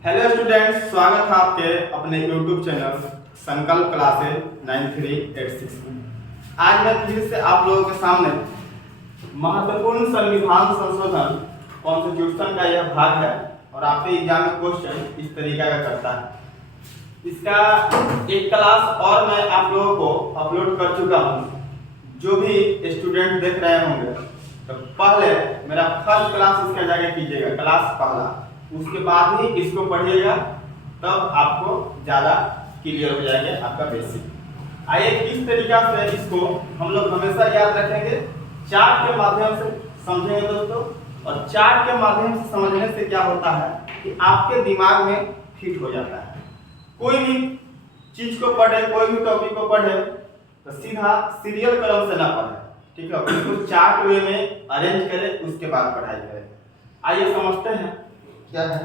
Hello students, स्वागत है आपके अपने यूट्यूब चैनल संकल्प क्लासेस 9386 में। आज मैं फिर से आप लोगों के सामने महत्वपूर्ण संविधान संशोधन कॉन्स्टिट्यूशन का यह भाग है और आपके एग्जाम में क्वेश्चन इस तरीका का करता है। इसका एक क्लास और मैं आप लोगों को अपलोड कर चुका हूँ। जो भी स्टूडेंट देख रहे होंगे तो पहले मेरा फर्स्ट क्लास इसका जाके कीजिएगा, क्लास पहला, उसके बाद ही इसको पढ़िएगा, तब आपको ज़्यादा क्लियर हो जाएगा आपका बेसिक। आइए किस तरीका से इसको हम लोग हमेशा याद रखेंगे, चार्ट के माध्यम से समझेंगे दोस्तों। और चार्ट के माध्यम से समझने से क्या होता है कि आपके दिमाग में फिट हो जाता है। कोई भी चीज को पढ़े, कोई भी टॉपिक को पढ़े तो सीधा सीरियल क्रम से ना पढ़े, ठीक है, उसको चार्ट वे में अरेंज करें, उसके बाद पढ़ाई करें। आइए समझते हैं क्या है।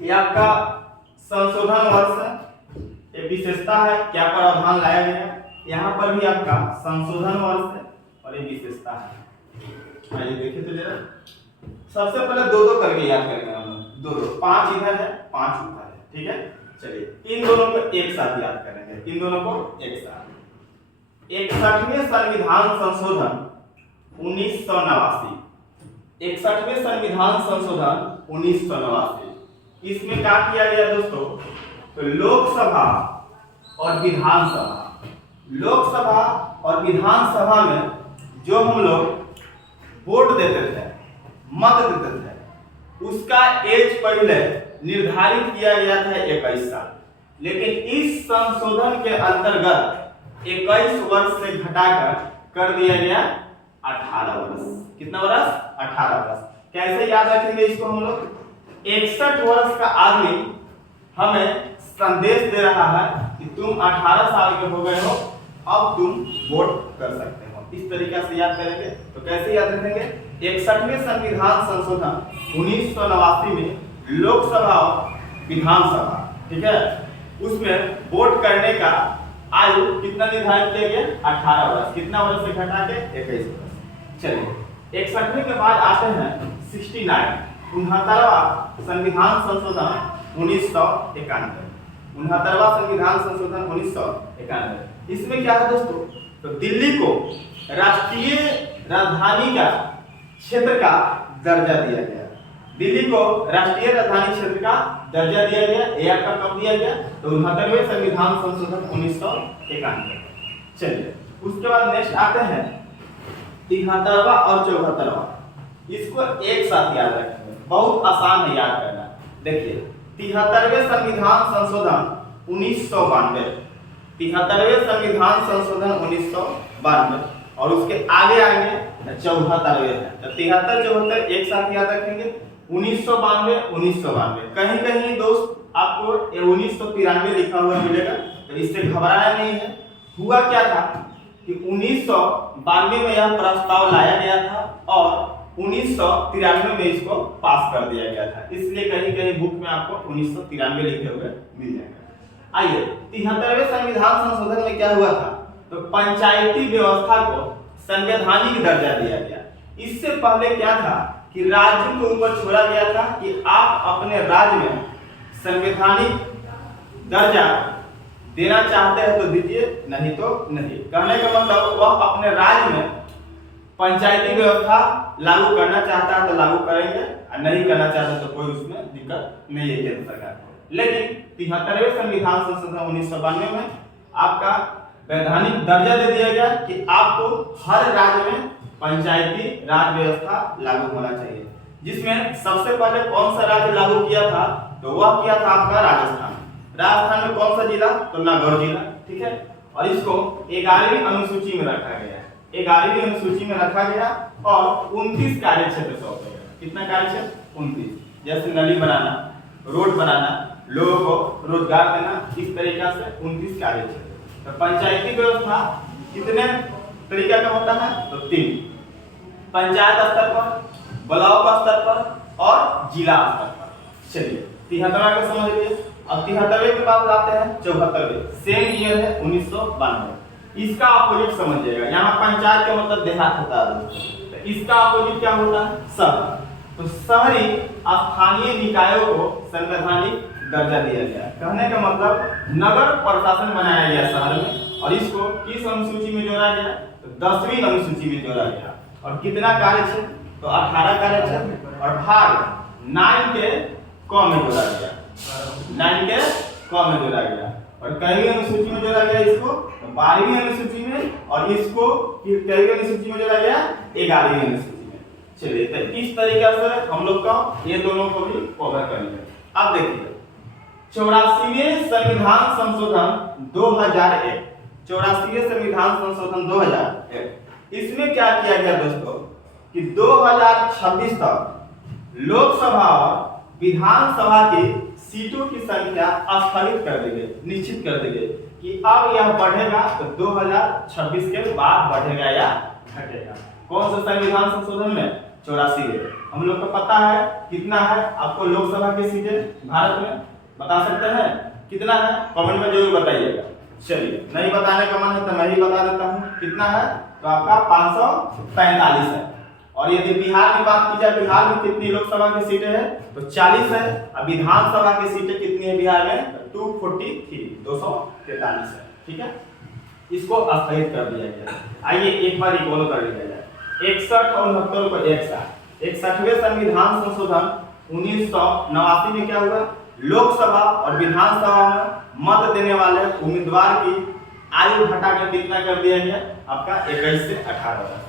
ये आपका संशोधन वर्ष है, ये विशेषता है, क्या प्रावधान लाया गया है। यहाँ पर भी आपका संशोधन वर्ष है और ये विशेषता है। आइए देखिए तो जरा, सबसे पहले दो दो करके याद करेंगे हम लोग, दो दो, 5 इधर है 5 उधर है, ठीक है। चलिए इन दोनों को एक साथ याद करेंगे, इन दोनों को एक साथ। 61वें संविधान संशोधन 1989, 61वें संविधान संशोधन 1989, इसमें क्या किया गया दोस्तों, तो लोकसभा और विधानसभा, लोकसभा और विधानसभा में जो हम लोग वोट देते थे, मत देते थे, उसका एज पहले निर्धारित किया गया था 21 साल, लेकिन इस संशोधन के अंतर्गत 21 वर्ष से घटाकर कर दिया गया 18 वर्ष। कितना वर्ष? 18 वर्ष। कैसे याद रखेंगे इसको हम लोग? 61 वर्ष का आदमी हमें संदेश दे रहा है कि तुम 18 साल के हो गए हो, अब तुम वोट कर सकते हो। इस तरीके से याद करेंगे तो कैसे याद रखेंगे? 61वें संविधान संशोधन 1989 में लोकसभा और विधानसभा, ठीक है, उसमें वोट करने का आयु कितना निर्धारित किया गया? 18 वर्ष। कितना वर्ष से घटा के? 21 वर्ष। चलिए 61वें के बाद आते हैं 69, 69वां संविधान संशोधन 1991, 69वां संविधान संशोधन 1991। इसमें क्या है दोस्तों, तो दिल्ली को राष्ट्रीय राजधानी का क्षेत्र का दर्जा दिया गया। दिल्ली को राष्ट्रीय राजधानी क्षेत्र का दर्जा दिया गया। ये आपका कब दिया गया? तो 69वें संविधान संशोधन 1991। चलिए उसके बाद नेक्स्ट आते हैं 73वां और 74वां। इसको एक साथ याद रखेंगे, बहुत आसान है याद करना। देखिए 73वें संविधान संशोधन 1992, 73वें संविधान संशोधन 1992 और उसके आगे आएंगे 74वें है। तो 73 74 एक साथ याद रखेंगे। 1992 1992, कहीं कहीं दोस्त आपको 1993 लिखा हुआ मिलेगा, तो इससे घबराना नहीं है। हुआ क्या था कि 1992 में यह प्रस्ताव लाया गया था और 1993 में इसको पास कर दिया गया था, इसलिए कहीं कहीं बुक में आपको 1993 लिखे हुए मिल जाएगा। आइए 73वें संविधान संशोधन में क्या हुआ था, तो पंचायती व्यवस्था को संवैधानिक दर्जा दिया गया। इससे पहले क्या था कि राज्य के ऊपर छोड़ा गया था कि आप अपने राज्य में संवैधानिक दर्जा देना चाहते हैं तो दीजिए, नहीं तो नहीं। कहने का मतलब वह अपने राज्य में पंचायती व्यवस्था लागू करना चाहता है तो लागू करेंगे, और नहीं करना चाहता तो कोई उसमें दिक्कत नहीं है केंद्र सरकार को। लेकिन 73वें संविधान संशोधन 1992 में आपका वैधानिक दर्जा दे दिया गया कि आपको हर राज्य में पंचायती राज व्यवस्था लागू होना चाहिए। जिसमें सबसे पहले कौन सा राज्य लागू किया था, तो वह किया था आपका राजस्थान। राजस्थान में कौन सा जिला? तो नागौर जिला, ठीक है। और इसको 11वीं अनुसूची में रखा गया, 11वीं अनुसूची में रखा गया और 29 कार्य क्षेत्र सौंपे गए। कितना कार्य क्षेत्र? 29। जैसे नली बनाना, रोड बनाना, लोगों को रोजगार देना, इस तरीका से 29 कार्य क्षेत्र। तो पंचायती व्यवस्था कितने तरीका का होता है? तो 3, पंचायत स्तर पर, ब्लॉक स्तर पर और जिला स्तर पर। चलिए 73 को समझ लीजिए। अब 73 के बाद लाते हैं 74वें, सेम ईयर है 1992। इसका अपोजिट समझिएगा। यहाँ पंचायत का मतलब देहात होता है दोस्तों, तो इसका अपोजिट क्या होता है? शहर। तो शहरी स्थानीय निकायों को संवैधानिक दर्जा दिया गया। कहने का मतलब नगर प्रशासन बनाया गया शहर में, और इसको किस अनुसूची में जोड़ा गया? तो 10वीं अनुसूची में जोड़ा गया। और कितना कार्य क्षेत्र? तो 18 कार्य क्षेत्र, और भाग 9 के क में जोड़ा गया, 9 के क में जोड़ा गया। और कई अनुसूची में जोड़ा गया इसको? तो 12वीं अनुसूची में, और इसको कई अनुसूची में जोड़ा गया? 11वीं अनुसूची में। चलिए, तो इस तरीके से हम लोग का ये दोनों को भी कवर कर लिया। अब देखिए 84वें संविधान संशोधन 2001, 84वें संविधान संशोधन 2001, इसमें क्या किया गया दोस्तों कि 2026 तक लोकसभा और विधानसभा की सीटों की संख्या स्थगित कर दी गई, निश्चित कर दी गई कि अब यह बढ़ेगा तो 2026 के बाद बढ़ेगा या घटेगा। कौन सा संविधान संशोधन में? 84। हम लोग को पता है कितना है आपको लोकसभा की सीटें भारत में, बता सकते हैं कितना है? कमेंट में जरूर बताइएगा। चलिए, नहीं बताने का मन है तो मैं ही बता देता हूँ कितना है। तो आपका 545 है। और यदि बिहार की बात की जाए, बिहार में कितनी लोकसभा की सीटें हैं? तो 40 है। अब विधानसभा की सीटें कितनी है बिहार में? 243 है। ठीक है, इसको स्थगित कर दिया गया। आइए एक बार इक्वल कर लिया जाए। 61 और 69 को एक साथ। 61वें संविधान संशोधन 1989 में क्या हुआ? लोकसभा और विधानसभा में मत देने वाले उम्मीदवार की आयु घटाकर कितना कर दिया गया? आपका 21 से 18 तक।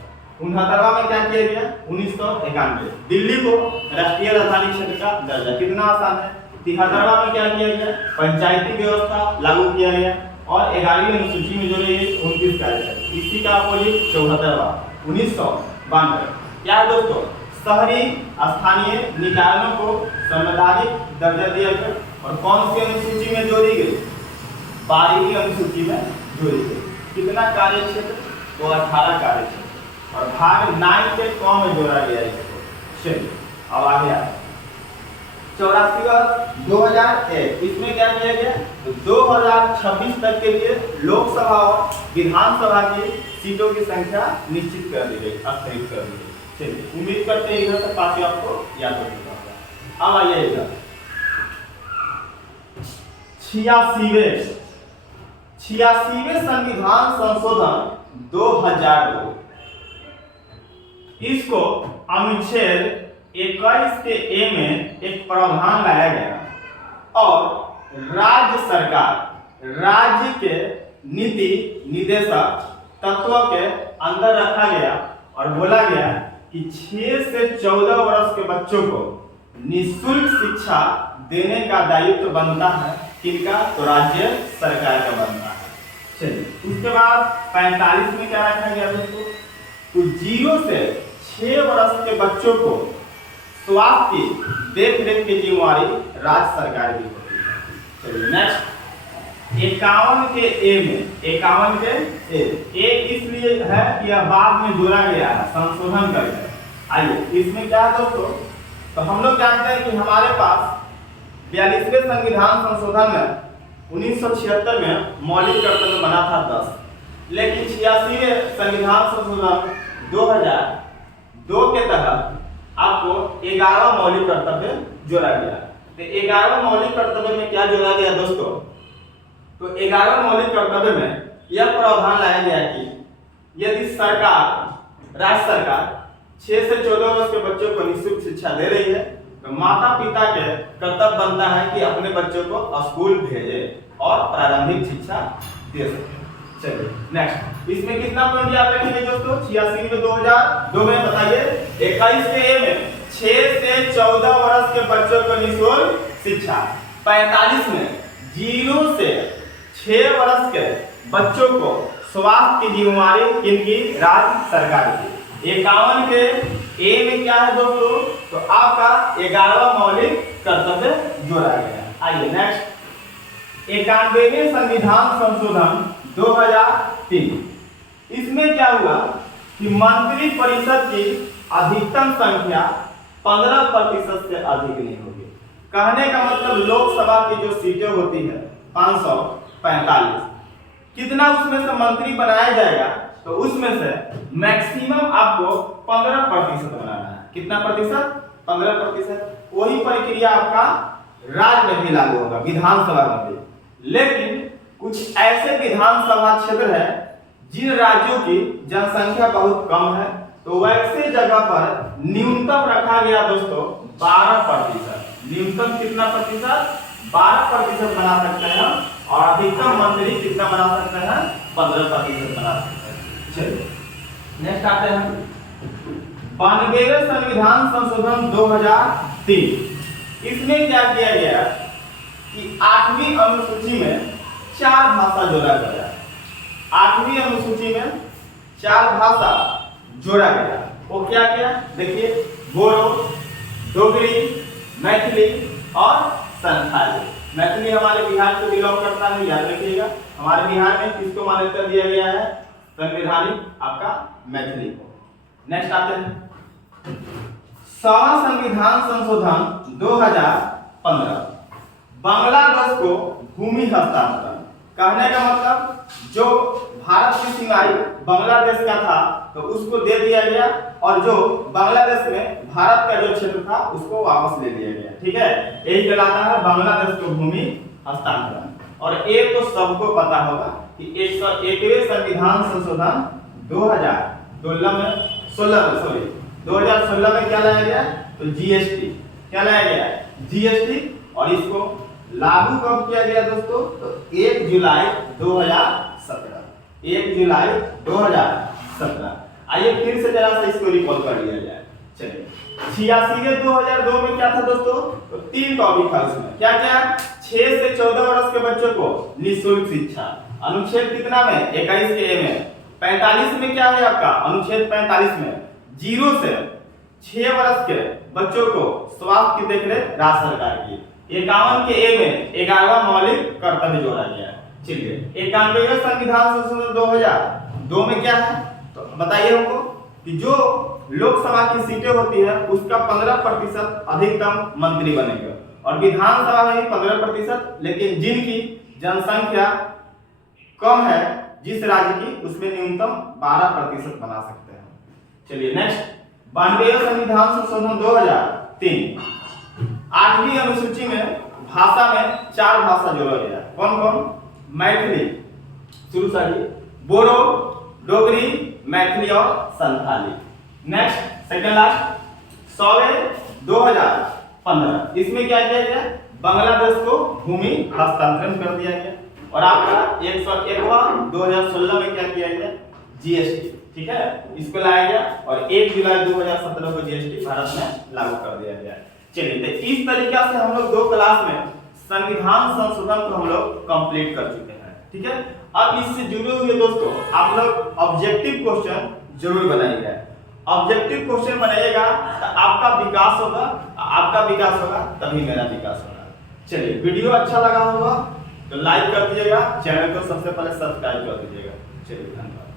69वां में क्या किया गया? 1991 दिल्ली को राष्ट्रीय राजधानी क्षेत्र का दर्जा। कितना आसान है। 73वां में क्या किया गया? पंचायती व्यवस्था लागू किया गया। और 11वीं अनुसूची में जोड़े गए 29 कार्य। इसी का अपोजिट 74वां 1992 क्या है दोस्तों? शहरी स्थानीय निकायों को संवैधानिक दर्जा दिया गया। और कौन सी अनुसूची में जोड़ी गई? 12वीं अनुसूची में जोड़ी गई। कितना कार्य क्षेत्र? तो 18 कार्य क्षेत्र, और भाग 9 के क में जोड़ा गया इसको। चलिए, अब आगे आए 84वां 2001, इसमें क्या किया गया? तो 2026 तक के लिए लोकसभा और विधानसभा की सीटों की संख्या निश्चित कर दी गई, स्थगित कर दी गई। चलिए, उम्मीद करते हैं इधर तक पास आपको याद हो चुका होगा। अब आइए इधर 86वें संविधान संशोधन 2002, इसको अनुच्छेद 21 के ए में एक प्रावधान लाया गया और राज्य सरकार राज्य के नीति निदेशक तत्वों के अंदर रखा गया और बोला गया कि 6 से 14 वर्ष के बच्चों को निःशुल्क शिक्षा देने का दायित्व बनता है। किनका? तो राज्य सरकार का बनता है। चलिए, उसके बाद 45 में क्या रखा गया दोस्तों? तो 0 से 6 वर्ष के बच्चों को स्वास्थ्य की देखरेख की जिम्मेवारी राज्य सरकार की होती है। चलिए नेक्स्ट 51 के ए में, 51 के ए इसलिए है कि यह बाद में जोड़ा गया है संशोधन करके। आइए, इसमें क्या है दोस्तों? तो हम लोग जानते हैं कि हमारे पास 42वें संविधान संशोधन में 1976 में मौलिक कर्तव्य बना था 10, लेकिन 86वें संविधान संशोधन 2002 के तहत आपको 11वां मौलिक कर्तव्य जोड़ा गया। तो 11वां मौलिक कर्तव्य में क्या जोड़ा गया दोस्तों? तो 11वां मौलिक कर्तव्य में यह प्रावधान लाया गया कि यदि सरकार राज्य सरकार 6 से 14 वर्ष के बच्चों को निःशुल्क शिक्षा दे रही है तो माता पिता के कर्तव्य बनता है कि अपने बच्चों को स्कूल भेजे और प्रारंभिक शिक्षा दे सके। चलिए नेक्स्ट, इसमें कितना पॉइंट याद रखेंगे दोस्तों? 86 में 2002 में बताइए 21 के ए में 6 से 14 वर्ष के बच्चों को निःशुल्क शिक्षा। 45 में 0 से 6 वर्ष के बच्चों को स्वास्थ्य की जिम्मेवारी किनकी? राज्य सरकार की। 51 के ए में क्या है दोस्तों? तो आपका 11वां मौलिक कर्तव्य जोड़ा गया। आइए नेक्स्ट 91वें संविधान संशोधन 2003, इसमें क्या हुआ कि मंत्री परिषद की अधिकतम संख्या 15% से अधिक नहीं होगी। कहने का मतलब लोकसभा की जो सीटें होती है 545, कितना उसमें से मंत्री बनाया जाएगा? तो उसमें से मैक्सिमम आपको 15% बनाना है। कितना प्रतिशत? 15%। वही प्रक्रिया आपका राज्य में भी लागू होगा, विधानसभा में भी। लेकिन कुछ ऐसे विधानसभा क्षेत्र है जिन राज्यों की जनसंख्या बहुत कम है, तो वैसे जगह पर न्यूनतम रखा गया दोस्तों 12%। न्यूनतम कितना प्रतिशत? 12% बना सकते हैं, और अधिकतम मंत्री कितना बना सकते हैं? 15% बना सकते हैं। चलिए नेक्स्ट आते हैं 92वें संविधान संशोधन 2003। इसमें क्या किया गया कि 8वीं अनुसूची में 4 भाषा जोड़ा गया। 8वीं अनुसूची में 4 भाषा जोड़ा गया। वो क्या क्या देखिए, बोरो, डोगरी, मैथिली और संथाली। मैथिली हमारे बिहार से बिलोंग करता है, याद रखिएगा। हमारे बिहार में किसको मान्यता दिया गया है? संवैधानिक आपका मैथिली को। नेक्स्ट आते हैं 6वां संविधान संशोधन 2015। बांग्लादेश को भूमि हस्तांतरण। कहने का मतलब जो भारत की सीमाएं बांग्लादेश का था तो उसको दे दिया गया, और जो बांग्लादेश में भारत का जो क्षेत्र था उसको वापस ले लिया गया। ठीक है, यही कहलाता है बांग्लादेश को भूमि हस्तांतरण। और एक तो सबको पता होगा कि 101वें संविधान संशोधन 2016 में क्या लाया गया? तो जीएसटी। क्या लाया गया? जीएसटी। और इसको लागू कब किया गया दोस्तों? तो 1 जुलाई 2017। 1 जुलाई 2017। आइए फिर से जरा सा इसको रिकॉल कर लिया जाए। चलिए 86वें 2002 में क्या था दोस्तों? तो 3 टॉपिक था उसमें। क्या क्या? 6 से 14 वर्ष के बच्चों को निःशुल्क शिक्षा। अनुच्छेद कितना में? 21 के ए में। 45 में क्या है आपका? अनुच्छेद 45 में 0 से 6 वर्ष के बच्चों को स्वास्थ्य की देखरेख राज्य सरकार की। 51 के ए में 11वां मौलिक कर्तव्य जोड़ा गया है। चलिए 91वें संविधान संशोधन 2002 में क्या है? तो बताइए हमको कि जो लोकसभा की सीटें होती है उसका 15% अधिकतम मंत्री बनेंगे, और विधानसभा में भी 15%। लेकिन जिनकी जनसंख्या कम है जिस राज्य की, उसमें न्यूनतम 12% बना सकते हैं। चलिए नेक्स्ट 92वें संविधान संशोधन 2003। 8वीं अनुसूची में भाषा में 4 भाषा जोड़ा गया। कौन कौन? मैथिली, शुरू से बोरो, डोगरी, मैथिली और संथाली। नेक्स्ट सेकंड लास्ट 100वें 2015। इसमें क्या किया गया? बांग्लादेश को भूमि हस्तांतरण कर दिया गया। और आपका 101वां 2016 में क्या किया गया? जीएसटी। ठीक है, इसको लाया गया, और 1 जुलाई 2017 को जीएसटी भारत में लागू कर दिया गया। चलिए तो इस तरीके से हम लोग 2 क्लास में संविधान संशोधन को हम लोग कंप्लीट कर चुके हैं। ठीक है, अब इससे जुड़े हुए दोस्तों आप लोग ऑब्जेक्टिव क्वेश्चन जरूर बनाइएगा। ऑब्जेक्टिव क्वेश्चन बनाइएगा तो आपका विकास होगा, तभी मेरा विकास होगा। चलिए वीडियो अच्छा लगा होगा तो लाइक कर दीजिएगा, चैनल को सबसे पहले सब्सक्राइब कर दीजिएगा। चलिए धन्यवाद।